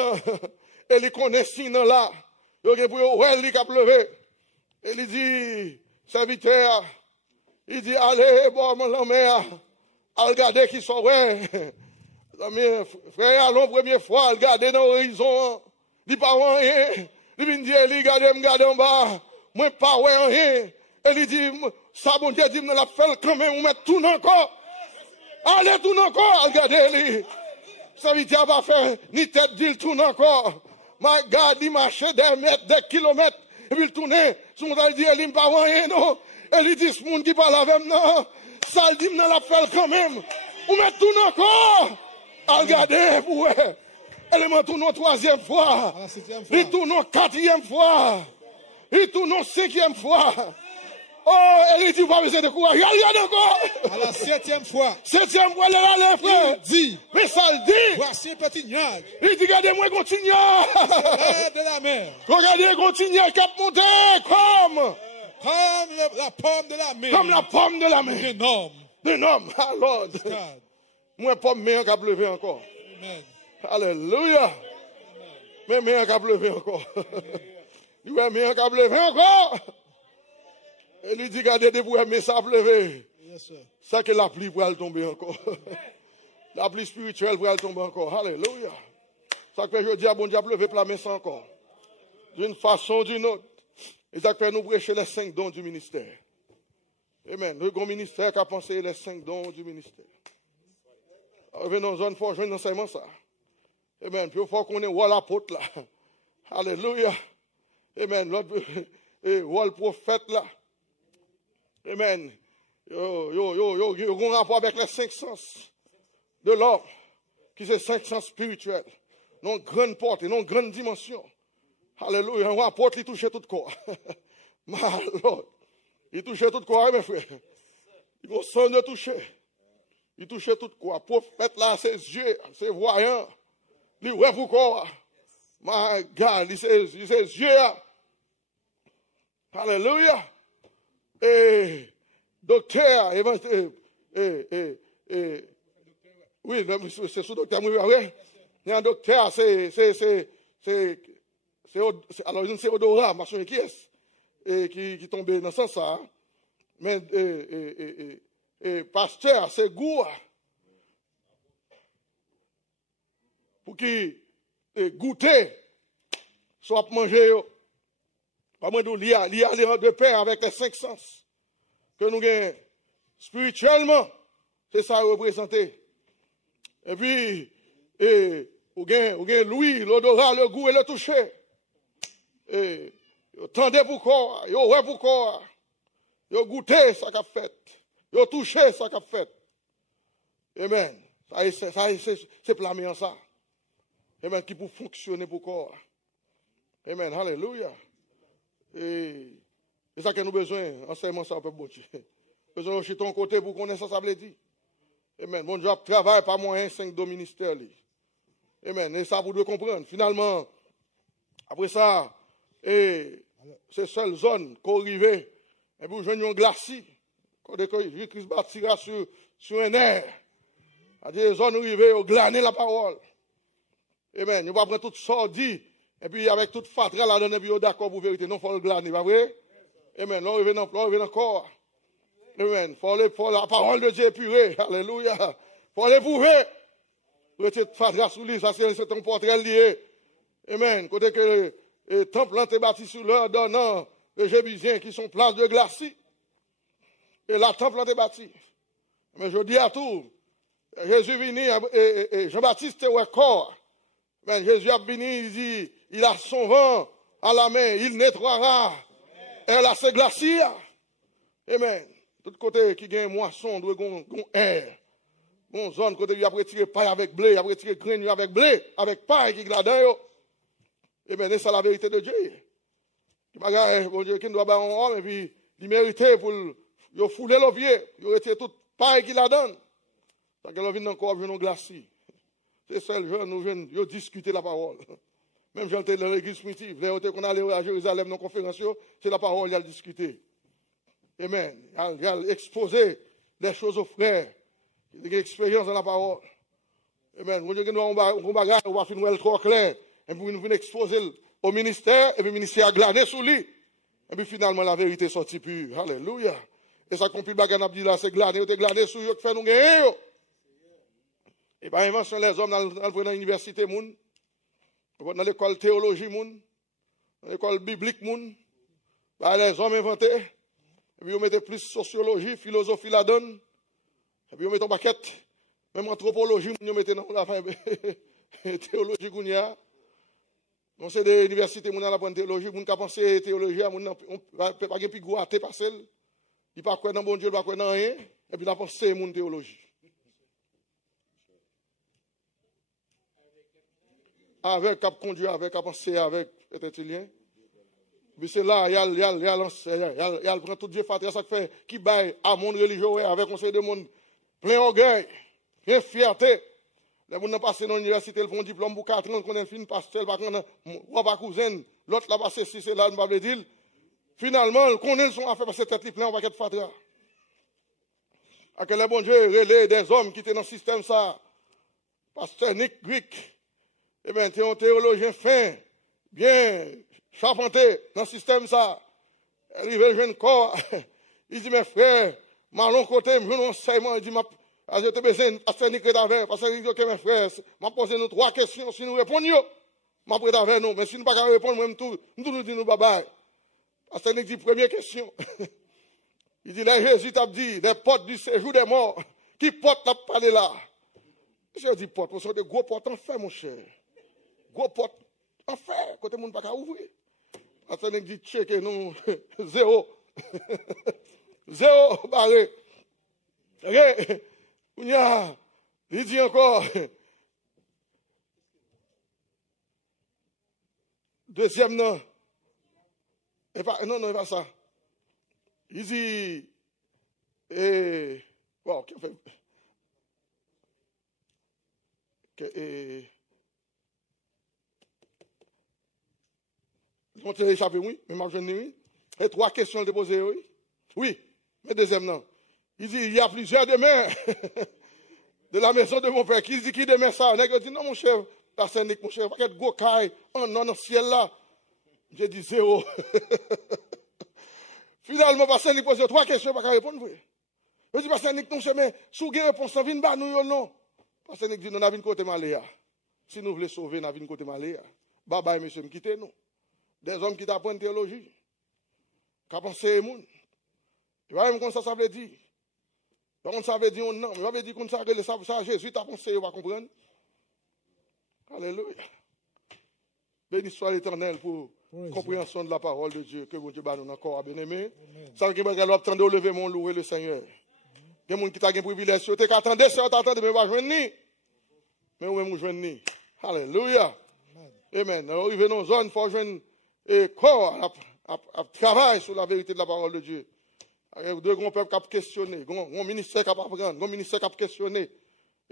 Élie connaît signe là. Il dit, pour Élie qui a pleuvé. Élie dit, serviteur, il dit, allez, bon, mon mère, allez regarder qui sont, ouais. Frère, allons première fois, regardez dans l'horizon. Il dit pas rien. Il dit, Élie, regardez en bas. Moi, pas rien. Elle dit, ça, bon Dieu, dit, me la fait quand même, on met tout encore. Allez, tout encore, regardez, ça veut dire, pas faire, ni tête d'île, tout encore. Ma garde, il marchait des mètres, des kilomètres, et puis il tournait. Son monde dit, elle dit, pas rien, non. Elle dit, ce monde qui parle avec moi, ça, dit, me la fait quand même. On met tout encore. Regardez, vous, elle m'a tourné 3e fois. Il tourne 4e fois. Il tourne 5e fois. Oh, elle dit, pas besoin de courage. Regarde encore. À la 7e fois. 7e fois, elle a les frères. Il dit. Mais ça le dit. Voici un petit nuage. Il dit, regardez-moi, continue. De la mer. Regardez, continue, cap monter, comme la pomme de la mer. Comme la pomme de la mer. D'énorme. Alors, moi, pomme, mais cap levé encore. Amen. Alléluia. Mais cap levé encore. pour mais encore lever encore. Et lui dit regardez des pour mais ça lever. Yes, sir. Ça que la pluie pour tomber encore. La pluie spirituelle pour tomber encore. Alléluia. Ça que je dis à bon Dieu lever pour la main ça encore. D'une façon ou d'une autre. Et ça que nous prêcher les 5 dons du ministère. Amen. Le grand ministère qui a pensé les 5 dons du ministère. Revenons en zone fort, je ne sais pas ça. Amen. Puis il faut qu'on ait roi l'apôtre là. Alléluia. Amen. L'autre roi le prophète là. Amen. Yo, un rapport avec les 5 sens de l'homme, qui c'est 5 sens spirituels, non grande portée, non grande dimension. Alléluia. Un rapport qui touche tout corps. Malheur. Il touchait tout corps, mes frères. Il va sans de toucher. Il touchait tout corps. Prophète là, ses yeux, ses voyants. Il ouais pour corps. My God, il ses yeux. Alléluia. Et docteur, oui, c'est sous docteur, oui. Il y a un docteur, alors c'est odorat, machin qui est, qui tombait dans ce sens, ça. Mais, pasteur, c'est goût. Pour qu'il goûter, soit manger, pas moins d'où, il y a de paix avec les 5 sens que nous gagnons spirituellement. C'est ça représenté. Et puis, vous gagnez l'ouïe, l'odorat, le goût et le toucher. Et vous tendez pour corps, vous ouais pour corps, vous goûtez ça qu'a fait, vous touchez ça qu'a fait. Amen. C'est plamé en ça. Amen. Qui pour fonctionner pour corps. Amen. Alléluia. Et c'est ça que nous avons besoin, enseignement ça, peuple bon Dieu. Besoin de ton côté pour connaître ça, ça veut dire. Amen. Bon Dieu travaille par moyen 5 dons ministères. Amen. Et ça, vous devez comprendre. Finalement, après ça, c'est seule zone qu'on arrive, et puis vous joignez un glacis. Quand Jésus-Christ bâtira sur un air. C'est-à-dire, les zones arrivées, au glaner la parole. Amen. Nous ne pouvons pas prendre toute sortie. Et puis, avec toute fatra, là, on est d'accord pour vérité. Non, il faut le glaner, pas vrai? Amen. Là, on revient encore. Amen. Il faut la parole de Dieu épurée. Alléluia. Il faut l'éprouver. Retirer toute fatra sous lui. Ça, c'est un portrait lié. Amen. Côté que le temple est bâti sur l'heure donnant les Jébusiens qui sont place de glacis. Et la temple est bâti. Mais je dis à tout, Jésus venu et Jean-Baptiste est au corps. Ben, Jésus a venu, il dit, il a son vent à la main, il nettoiera. Elle a ses glaciers. Amen. Tout côté qui gagne moisson, doit gon air. Bon zone côté il a retiré paille avec blé, il a retiré grain avec blé, avec paille qui là-dedans. Amen. Et c'est la vérité de Dieu. Il bagaille, bon Dieu, qui doit avoir un homme et puis il méritait pour il fouler le pied, il retiré toute paille qui la donne. Ça que vient encore venir au glacier. C'est seul jeune, nous venons discuter la parole. Même j'étais dans l'église primitive, là qu'on allait à Jérusalem dans la conférence, c'est la parole, il a discuté. Amen. Il a exposé les choses aux frères. Il a une expérience dans la parole. Amen. Vous dites que nous avons un bagage, on va finir trop clair. Et puis nous venons exposer au ministère, et puis le ministère a glané sous lui. Et puis finalement la vérité est sortie pure. Alléluia. Et ça qu'on peut bagage n'a dit là, c'est glané, on glané sous lui, qui fait nous gagner. Et par invention, les hommes dans l'université, dans l'école théologie, dans l'école biblique, les hommes inventés. Et puis, on mettait plus sociologie, philosophie la donne. Et puis, on mettait en paquette, même anthropologie, on mettait dans la théologie qu'on y a. Donc, c'est des universités, on a la théologie, on a pensé théologie, on ne peut pas plus gros à tes parcelles. Il ne peut pas croire dans bon Dieu, il ne peut pas croire dans rien. Et puis, on a pensé mon théologie. Avec, cap conduire avec, cap penser avec, peut-être. Puis c'est là, il y a prend tout Dieu fatigué, ça fait, qui baille à monde religieux, avec conseil de monde, plein orgueil, plein fierté. Les gens passent dans l'université, ils font un diplôme pour 4 ans, qu'on est fini, pasteur, pas cousin, l'autre là passé 6 et là, on va dire. Finalement, le connaît son affaire, parce que c'est plein, on va être fatigué. À quel bon Dieu, relais des hommes qui étaient dans le système, ça, pasteur Nick Greek. Eh bien, tu es un théologien fin, bien charpenter dans le système ça. Arrivé le jeune corps, il dit, mes frères, malon côté, je veux un enseignement, il dit, je te besoin d'assainir avec, parce qu'il dit, ok, mes frères, m'a posé nous 3 questions, si nous répondons, m'a prêté avec nous, mais si nous ne pouvons pas répondre, moi, nous disons, bye bye. Parce qu'il dit, première question. Il dit, là, Jésus t'a dit, des portes du séjour des morts, qui porte la parler là? Je dis, porte, ce sont des gros portes en fer, mon cher. Gros portes en fer, côté monde pas qu'à ouvrir. Parce qu'il dit, checker nous, 0. 0 barré. Ok? Il dit encore, deuxième non. Non, non, pas ça. Il dit, bon, on t'a échappé, oui, mais ma jeune, oui. Et 3 questions de poser, oui. Oui, mais deuxième non. Il dit, il y a plusieurs demeures de la maison de mon père. Qui dit, qui demeure ça? Il dit, non, mon cher, Arsenic, mon cher, pas de gokaï, en non, dans le ciel là. J'ai dit 0. Finalement, Arsenic pose 3 questions, pas qu'à répondre. Je dis, Arsenic, non, mais si vous avez une réponse, vine bas nous, non. Arsenic dit, nous avons une côté malé. Si nous voulons sauver, nous avons une côté malé. Bye, monsieur, me quittez nous. Des hommes qui t'apprennent théologie, qui ont pensé au monde. Tu vois, même comme ça veut dire. Comme ça veut dire, non, ça veut dire comme ça, ça Jésus t'a pensé, on va comprendre. Alléluia. Béni soit l'Éternel pour la compréhension de la parole de Dieu, que vous Dieu nous encore bien-aimé. Ça veut dire que vous attendez de lever mon louer le Seigneur. Il y a des gens qui ont un privilège, tu attendais, ça t'attendais, mais vous ne joindre ni. Mais vous-même, vous joignez ni. Alléluia. Amen. Alors, arrivé dans une zone, il faut joindre et corps à travailler sur la vérité de la parole de Dieu. Deux grands peuples qui ont questionné, un ministère qui a apprendre, un ministère qui a questionné.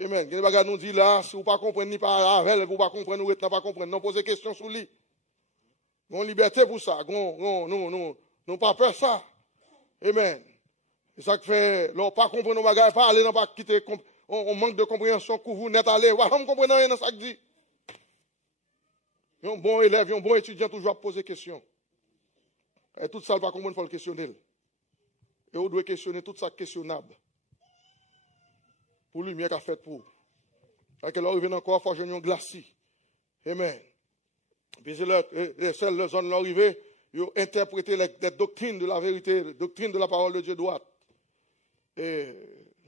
Amen. Quand les nous dit là, si vous ne comprenez pas ni par avec, vous ne comprenez pas, vous ne pas comprendre, non posez question sur lui. Nous avons liberté pour ça, nous pas peur ça. Amen. C'est ça qui fait, l'on pas comprendre nos bagages, pas aller, non pas quitter, on manque de compréhension, que vous n'êtes allé, voilà, on comprend rien dans ça que dit. Un bon élève, un bon étudiant, toujours à poser des questions. Et tout ça, pas comprendre, il faut le questionner. Et on doit questionner tout ça questionnable. Pour lui, mieux qu'a fait pour. Et que l'arrivée encore, il faut jouer un glacis. Amen. Puis les seules zones l'arrivée, ils ont interprété les doctrines de la vérité, les doctrines de la parole de Dieu droite. Et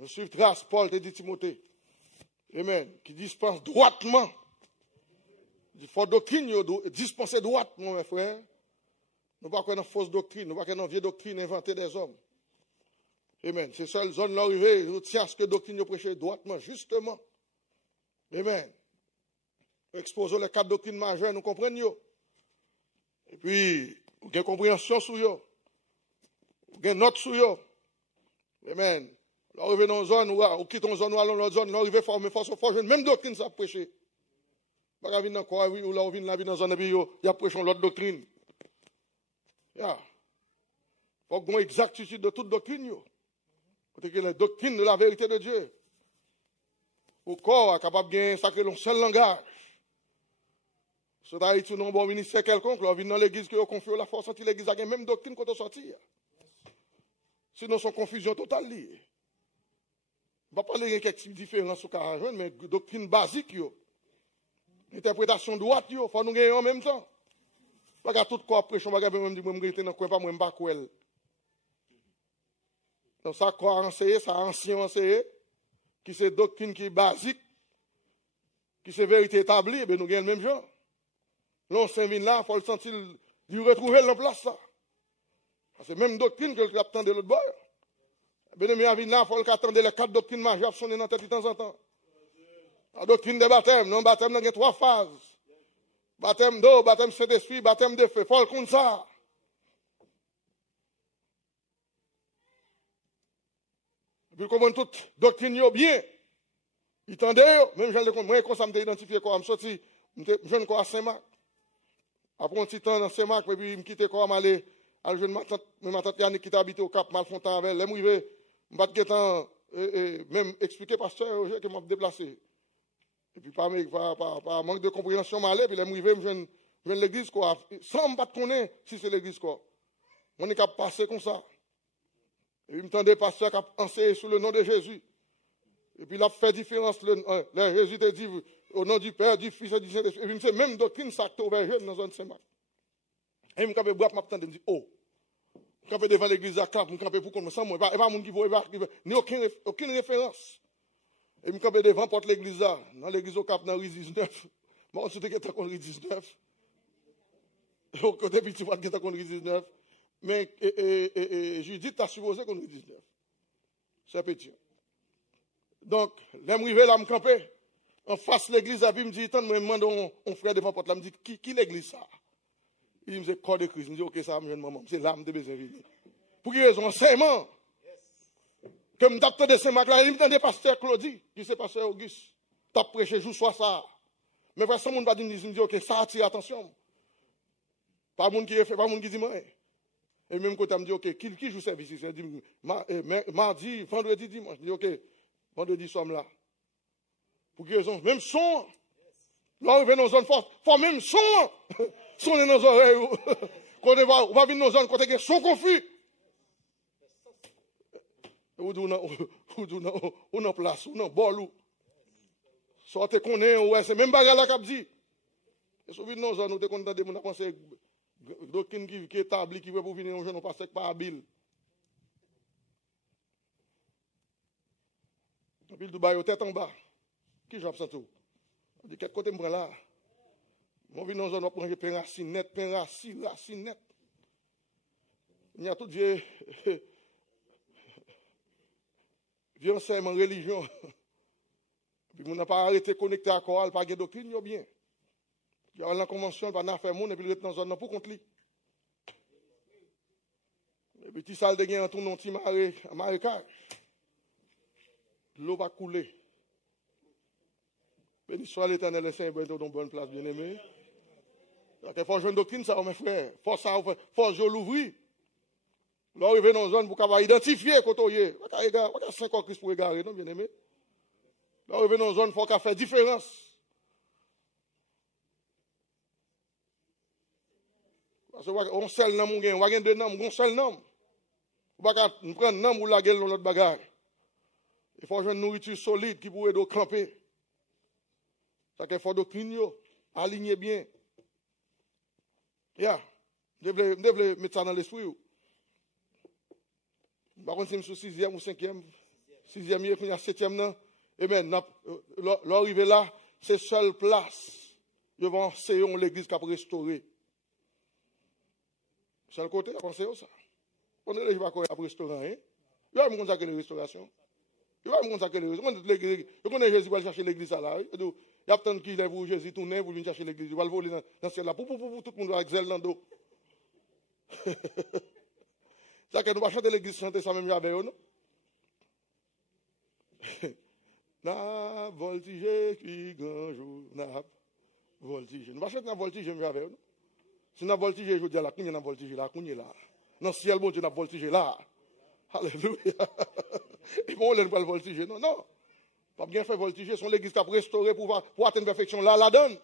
je suis trace, Paul te dit Timothée. Amen. Qui dispense droitement. Il faut doctrine, dispenser droitement, mes frères. Nous ne pas une fausse doctrine, nous ne pas une vieille doctrine inventée des hommes. Amen. C'est seule zone l'arrivée, nous tiens à ce que doctrine nous prêche droitement, justement. Amen. Exposons les 4 doctrines majeures, nous comprenons. Et puis, vous avez compréhension sur eux. Vous avez note sur eux. Amen. L'arrivée dans une zone, ou quittons une zone, ou allons dans une zone, l'arrivée forme force, même doctrine, ça prêcher. Pas qu'à venir encore, ou là, on vient dans une zone, et puis, il y a prêché l'autre doctrine. Il faut qu'on ait exactitude de toute doctrine. Parce que la doctrine de la vérité de Dieu. Au corps est capable de gagner ça que l'on seul langage. C'est-à-dire que nous bon ministère quelconque, on vient dans l'église que on confie la force anti l'église a la même doctrine quand on sortit. Sinon, son confusion totale. On ne va pas parler de quelques différences au caractère, mais doctrine basique. Interprétation droite, il faut nous gagner en même temps. Pas qu'à tout corps prêche, on va même dire, moi, je suis dans le coin, pas moi, je ne sais pas. Donc, ça, corps enseigné, ça, ancien enseigné, qui c'est doctrine qui est basique, qui c'est vérité établie, ben nous gagnons le même genre. L'ancien vin là, il faut le sentir, lui retrouver la place, ça. C'est même doctrine que le attend de l'autre bord. Ben, mais vin là, il faut attendre les 4 doctrines majeures sonner dans la tête de temps en temps. La doctrine des baptêmes, non, baptême, il y a 3 phases. Baptême d'eau, baptême Saint-Esprit, baptême de feu. Il faut le compte ça. Et puis, comment toute doctrine bien. Il tendait, même je le compte, moi, quand ça m'a identifié, quoi, je suis sorti, je jeune quoi à Saint-Marc. Après un petit temps dans Saint-Marc, et puis, je me quittais quoi, je suis à jeune ma tante Yannick qui habité au Cap, Malfontaine avec, elle m'arrivait, même expliquer pasteur, que je m'ai déplacé. Et puis, par manque de compréhension, je puis je me Je viens de l'église quoi. Sans pas connaître si c'est l'église quoi. On est capable de passer comme ça. Et il me tendait pasteur qui a enseigné sous le nom de Jésus. Et puis il a fait différence. Le Jésus te dit au nom du Père, du Fils et du Saint-Esprit. Et puis il me dit, même doctrine, ça a ouvert jeune dans une Saint-Marc. Et il me dit, boire, je me dit, oh. Je me devant l'église à Cap, je me pour comme ça, moi. Et pas mon qui voit, ni aucune référence. Et je me devant porte l'église là, dans l'église au Cap, dans rue 19. Moi, on se dit que tu as rue 19. Au côté petit, tu vois que tu as rue 19. Mais Judith, tu as supposé qu'on est 19. C'est petit. Donc, l'aime rivé là, me camper. En face de l'église, il me dit, tant me demande on frère devant porte là, me dit, qui l'église ça? Il me dit, corps de Christ. Il me dit, ok, ça, je maman, c'est l'âme de besoin de pour quelle raison? Enseignement. Comme docteur de Saint-Marc là, il me dit, pasteur Claudie, qui c'est pasteur Auguste. Tu as prêché, joue soit ça. Mais après, ça, mon va dire, il me dit, ok, ça attire attention. Pas monde qui fait, pas monde qui dit, moi. Et même quand il me dit, ok, qui joue service ici? Il dit, mardi, vendredi, dimanche. Je dis, ok, vendredi, sommes là. Pour quelle raison? Même son. Là, on vient dans une zone forte. Faut même son. Son est dans nos oreilles. Quand on va venir dans une zone, quand on est son confus. Ou dans place, ou dans bol. Sortez qu'on est, ouais, c'est même bagarre là qu'a dit. Et si vous venez dans une zone, nous te content de nous penser doctrine qui est établie, qui veut pour venir, nous ne passons pas habile. Et puis, le bail, tête en bas. Qui j'en tout? De quel côté me prend là? Moi, je viens dans une zone, on prend pain racine net. Il y a tout vieux enseignement religion. Puis, on n'a pas arrêté de connecter à quoi, pas de doctrine, bien. Il y a la convention, il n'y a pas faire monde, et puis il est dans une zone pour contre lui. Et puis, petit salle de gain en tournant, petit marécage. L'eau va couler. Béni soit l'Éternel, le Seigneur, dans une bonne place, bien aimé. Il faut jouer une doctrine, ça, mes frères. Il faut jouer l'ouvrir. Là, on arrive dans une zone pour identifier quand on y est. On a 5 ans Christ pour égarer, non, bien aimé. Là, on arrive dans une zone, il faut faire différence. Parce qu'on seul nom, on gagne deux noms, on seul nom. On va prendre un nom ou la gueule dans notre bagage. Il faut jouer une nourriture solide qui pourrait nous camper. Ça qu'il faut doctrine, aligner bien. Ya, je devrais mettre ça dans l'esprit. Par contre, c'est sur 6e ou 5e, 6e, il y a 7e. Et maintenant, l'arrivée là, c'est seule place devant Séon, l'église qui a restauré. C'est le côté, pensez à ça. On ne va pas à restaurer. Il y a une restauration. Il y a une restauration. Il y a Jésus va chercher l'église à là. Il y a tant qui lève Jésus tourner pour venir chercher l'église. Il va le voler dans le ciel là. Tout le monde va exceller dans le dos. C'est que nous va chanter l'église, chanter ça même avec eux, non? Na voltige qui grand jour, na voltige. Nous va chanter na voltige même avec eux, non? Si na voltige, je veux dire la cougne na voltige là, cougne là. Dans le ciel, bon Dieu, na voltige là. Alléluia. Et bon, on ne pas le voltige, non, non. Pas bien fait voltiger, son l'église qui a restauré pour atteindre la perfection là, la donne.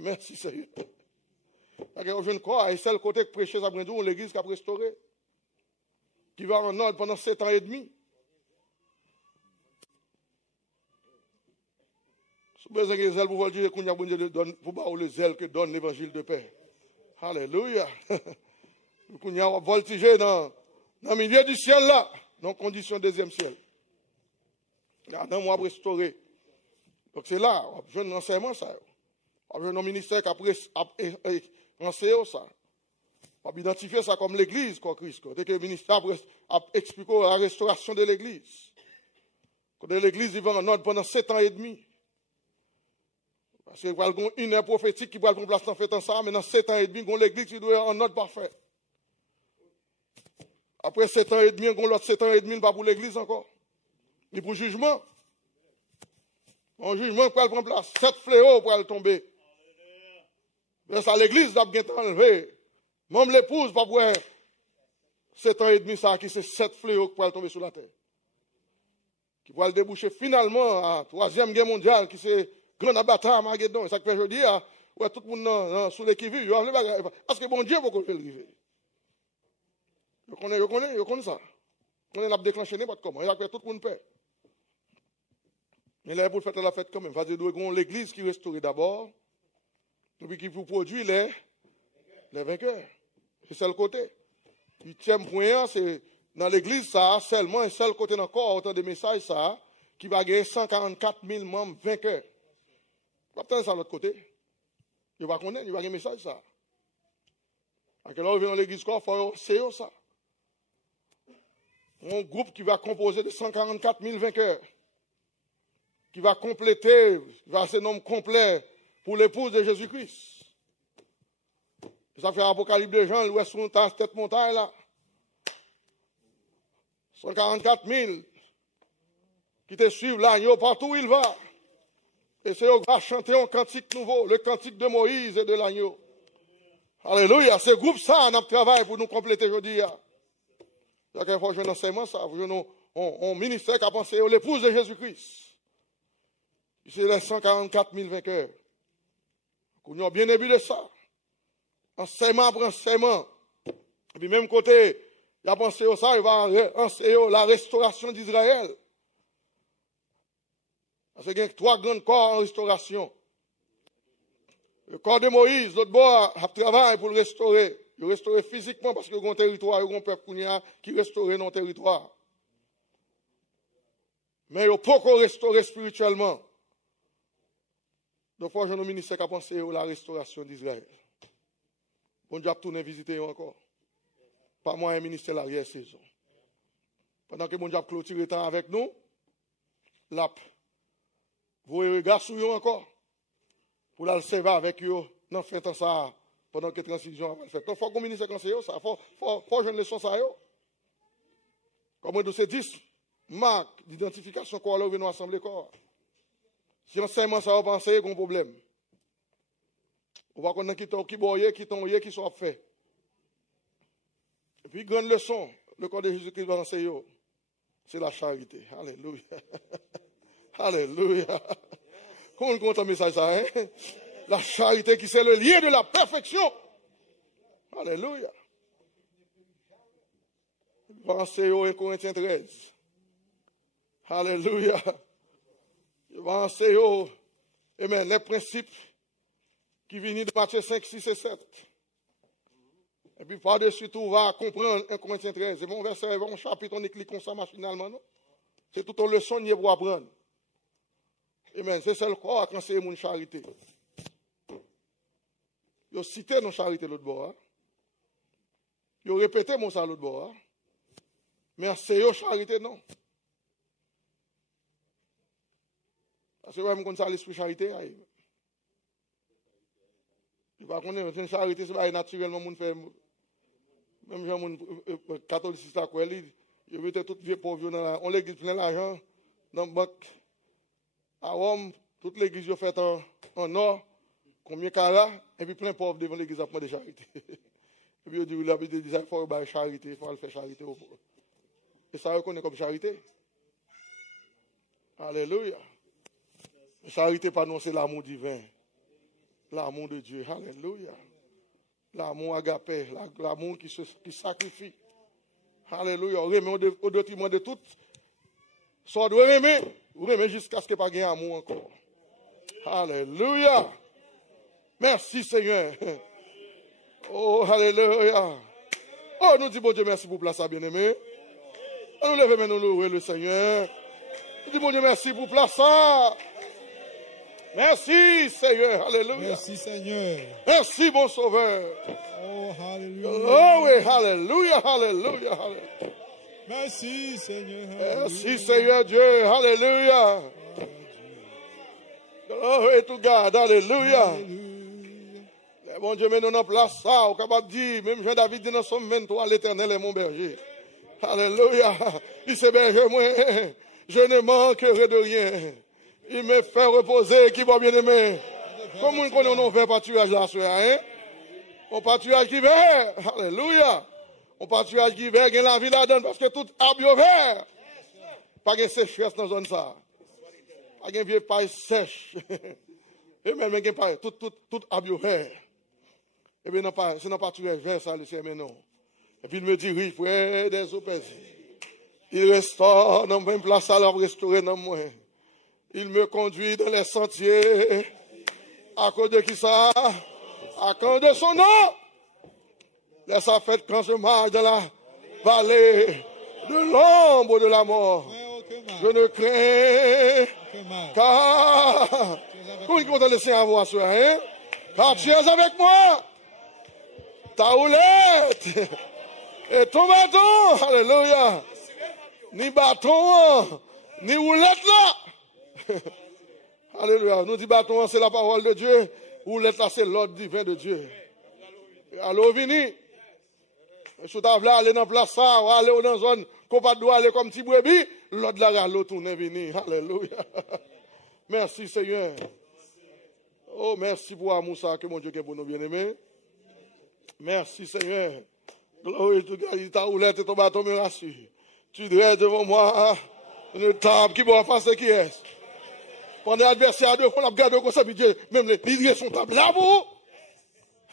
Merci Seigneur. Je ne crois, et c'est le côté que prêcher ça, l'église qui a restauré, qui va en ordre pendant 7 ans et demi. Si vous avez besoin de zèle pour voltiger, qu'on y a besoin de donner, pour voir le zèle que donne l'évangile de paix. Alléluia. Qu'on y a voltigé dans le milieu du ciel là, dans condition deuxième ciel. Dans moi restauré. Donc c'est là, je un enseignement ça. Je un ministère qui a enseigné ça. On va identifier ça comme l'église, quoi, Christ. Dès que le ministère a expliqué la restauration de l'église. Quand l'église il va en ordre pendant 7 ans et demi. Parce qu'il y a une heure prophétique qui va prendre place dans fait ensemble, mais dans 7 ans et demi, l'église qui doit être en ordre parfait. Après 7 ans et demi, on l'autre 7 ans et demi, pas pour l'église encore. Ni pour jugement. Un jugement pour prendre place. 7 fléaux pour tomber. Mais ça, l'église doit bien enlever. Même l'épouse, pas pour 7 ans et demi, ça, qui c'est 7 fléaux pour tomber sur la terre. Qui va le déboucher finalement à la 3e guerre mondiale, qui c'est grande bataille à Armageddon. C'est ça que je dis, ouais, tout le monde sous l'équipe, parce que bon Dieu, vous connaissez le Vous connaissez ça. On a déclenché n'importe comment. Il y a tout le monde paix. Mais là, pour faire la fête quand même, il faut dire l'église qui restaure d'abord, et puis qui vous produit les vainqueurs. C'est ça le côté. 8e point, c'est dans l'église, ça, seulement un seul côté encore, autant de messages, ça, qui va gagner 144 000 membres vainqueurs. Vous va ça de l'autre côté. Il va connaître, il va gagner un message, ça. Donc là, on vient dans l'église, il faut essayer ça. Un groupe qui va composer de 144 000 vainqueurs, qui va compléter, qui va se nommer complet pour l'épouse de Jésus-Christ. Ça fait l'Apocalypse de Jean, l'ouest sur cette montagne là. 144 000 qui te suivent l'agneau partout où il va. Et c'est eux qui vont chanter un cantique nouveau, le cantique de Moïse et de l'agneau. Alléluia, ce groupe ça, on a travaillé pour nous compléter aujourd'hui. Donc il faut jouer un enseignement, ça, il faut jouer un ministère qui a pensé à l'épouse de Jésus-Christ. C'est les 144 000 vainqueurs. Nous avons bien aimé de ça. Enseignement après enseignement. Et puis même côté, il a pensé à ça, il va enseigner la restauration d'Israël. Parce qu'il y a 3 grands corps en restauration. Le corps de Moïse, l'autre bord, a travaillé pour le restaurer. Il restaurer physiquement parce qu'il y a un territoire, il y a un peuple qui restaure nos territoires. Mais il ne peut pas restaurer spirituellement. Donc, il faut que nos ministères qui pensé à la restauration d'Israël. Bon Dieu a tourné visiter encore. Pas moi un ministère l'arrière-saison. Pendant que mon Dieu a clôturé le temps avec nous, l'ap. Vous regardez sur eux encore. Pour la servir avec eux, dans fin temps ça, pendant que la transition va le faire. Donc, il faut que le ministère conseille ça. Il faut jouer une leçon ça. Comme on dit, 10 marques d'identification qu'on a nous assembler corps. Si l'enseignement ça va penser qu'il y a un problème. On va connaître qui sont faits. Et puis, grande leçon, le corps de Jésus-Christ va enseigner, c'est la charité. Alléluia. Alléluia. Comment on compte un message ça, hein? La charité qui c'est le lien de la perfection. Alléluia. Il va enseigner 1 Corinthiens 13. Alléluia. Il va enseigner, amen, les principes qui viennent de Matthieu 5, 6 et 7. Et puis par-dessus tout, on va comprendre 1 Corinthiens 13. C'est bon verset, c'est bon chapitre, on écrit comme ça machinalement, non? C'est toute une leçon pour apprendre. Amen. C'est ça le corps qui enseigne mon charité. Ils ont cité nos charités l'autre bord. Ils ont répété mon ça l'autre bord. Mais enseigner charité, non. Parce que moi, je connais ça l'esprit charité. Il va connaître une charité, c'est naturellement mon fait. Même les catholicistes, ils mettent toutes les pauvres, on l'église plein d'argent dans la banque. À Rome, toute l'église est faite en or, combien carats, et puis plein de pauvres devant l'église à prendre des charités. Et puis il dit, il faut faire charité, il faut faire charité aux pauvres. Et ça reconnaît comme charité. Alléluia. Charité, pas non, c'est l'amour divin. L'amour de Dieu. Alléluia. L'amour agapé, l'amour qui sacrifie. Alléluia. On remet au détriment de tout. Soit de remet, vous remet jusqu'à ce qu'il n'y ait pas d'amour encore. Alléluia. Merci Seigneur. Oh, alléluia. Oh, nous disons bon Dieu merci pour place bien aimé. Nous levons maintenant nous louer le Seigneur. Nous disons bon Dieu merci pour place. Merci Seigneur. Alléluia. Merci Seigneur. Merci bon Sauveur. Oh, alléluia. Oh oui, alléluia, alléluia, alléluia. Merci Seigneur. Merci Seigneur Dieu. Alléluia. Glory to God. Alléluia. Bon Dieu, mais nous en place ça, on est capable de dire, même Jean-David dit dans Somme 23, l'Éternel est mon berger. Alléluia. Il s'est berger, moi, je ne manquerai de rien. Il me fait reposer, qui va bien aimer. Comme on connaît un vert pâturage là, hein? Un pâturage qui vert. Alléluia. Un pâturage qui vert, il y a la vie là-dedans, parce que tout arbre est vert. Pas de sécheresse dans la zone ça. Pas de vieux paille sèche. Et même, il n'y a tout habillé vert. Et bien, ce n'est pas tout vert, ça, le Seigneur, non. Et puis, il me dit, oui, frère, des opérations. Il restaure dans même place à la restaurer dans moi. Il me conduit dans les sentiers. À cause de qui ça? À cause de son nom. Laisse à fait quand je marche dans la vallée de l'ombre de la mort. Je ne crains car. Comment il compte le Seigneur à vous assurer, hein? Car tu es avec moi. Ta houlette et ton bâton. Alléluia. Ni bâton, ni houlette là. Alléluia. Nous dit bâton, c'est la parole de Dieu. Houlette là, c'est l'ordre divin de Dieu. Alors, vini. Je t'avais là, aller dans la place, aller dans la zone, qu'on pas doit aller comme petit brebis. L'autre là, l'autre tourne vini. Alléluia. Merci Seigneur. Oh, merci pour l'amour ça que mon Dieu est pour nous bien-aimés. Merci Seigneur. Gloire to God. Ta houlette et ton bâton me rassure. Tu dresses devant moi une table qui va passer qui est. Pendant l'adversaire, on a regardé comme ça, puis Dieu, même les livres sont table là pour.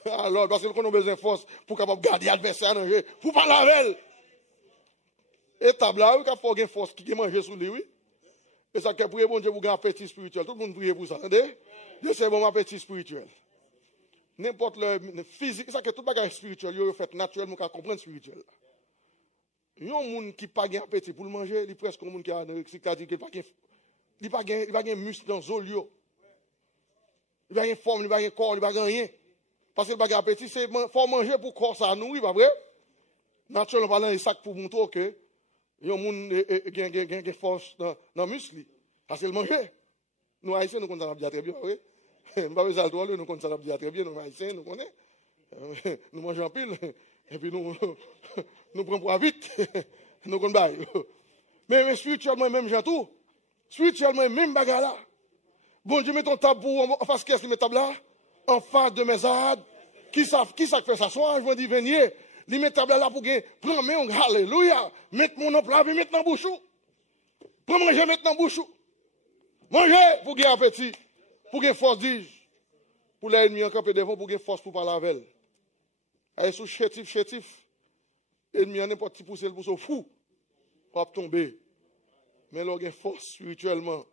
Alors, parce qu'on a besoin de force pour capable garder l'adversaire dans le pour pas laver. Et table là, il faut avoir force qui mange sous lui, oui. Et ça, qui prier, bon Dieu, pour gagner un appétit spirituel. Tout le monde prie pour ça, entendez? Dieu, c'est bon appétit spirituel. N'importe le physique, ça que tout bagage spirituel, il fait naturellement qu'on comprendre spirituel. Il y a un monde qui n'a pas appétit pour le manger, il est presque un monde qui a anorexique, c'est-à-dire qu'il n'a pas de muscle dans le il n'a pas de forme, il n'a pas de corps, il n'a pas rien. Parce que le bagage appétit, c'est faut manger pour corps ça nourrir, pas vrai? Naturellement, parlant, il sac pour montrer que il y a un monde qui a force dans le muscle. Parce que le manger. Nous, Haïtiens, nous connaissons ça très bien, oui. Nous pas besoin de nous connaissons ça très bien, nous, Haïtiens, nous connaissons. Nous mangeons en pile. Et puis nous prenons pour vite. Nous connaissons. Mais spirituellement, même j'ai tout. Spirituellement, même bagarre là. Bon Dieu, mets ton tabou en face, qu'est-ce que met table là? En face de mes âdes. Qui ça fait s'asseoir? Je vais dire, venir. Li met table là pour que, prends main, alléluia. Mets mon nom là, puis mets dans bouche. Prends manger, mets dans bouche. Manger pour qu'il y ait appétit. Pour qu'il y ait force, dis-je. Pour l'ennemi en camper devant, pour qu'il y ait force pour pas laver. Allez, sous chétif. L'ennemi en n'importe qui pousse le pouce au fou. Pas tomber. Mais là, il y a force spirituellement.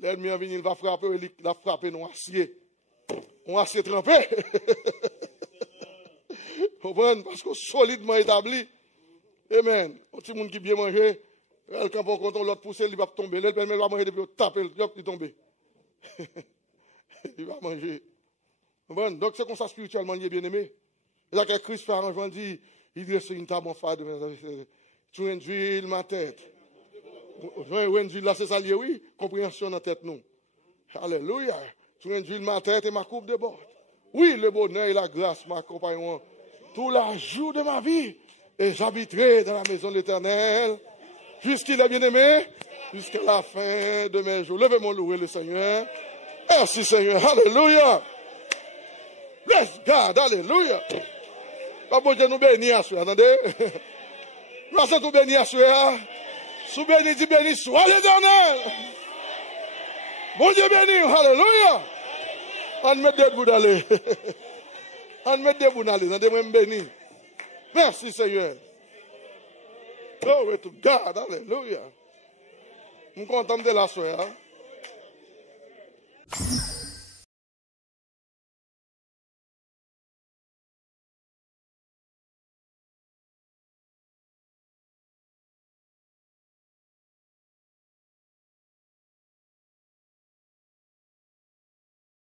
L'ennemi en venu, il va frapper, il va frapper nos acier. On acier trempé. Comprenez? Parce que solidement établi. Amen. Un petit monde qui bien mangé, quelqu'un pour quand l'autre pousser, il va tomber. Il va manger depuis taper, il va tomber. Il va manger. Comprenez? Donc c'est comme ça spirituellement, il est bien aimé. Et là, quand Christ fait arrangement, il dit c'est une table en face de mes tu induis ma tête. Là, c'est ça, oui. Compréhension dans la tête, nous. Alléluia. Tu induis ma tête et ma coupe de bord. Oui, le bonheur et la grâce m'accompagneront tout le jour de ma vie. Et j'habiterai dans la maison de l'Éternel. Jusqu'il est bien-aimé. Jusqu'à la fin de mes jours. Levez mon louer le Seigneur. Merci Seigneur. Alléluia. Bless God. Alléluia. Bon Dieu nous bénit à soi. Attendez. Nous sommes tout bénis à soi. Sous béni, dit béni, soit l'Éternel. Bon Dieu béni, alléluia. On met debout d'aller. On met debout d'aller. On devrait me bénir. Merci Seigneur. Glory to God, alléluia. Je suis content de la soirée.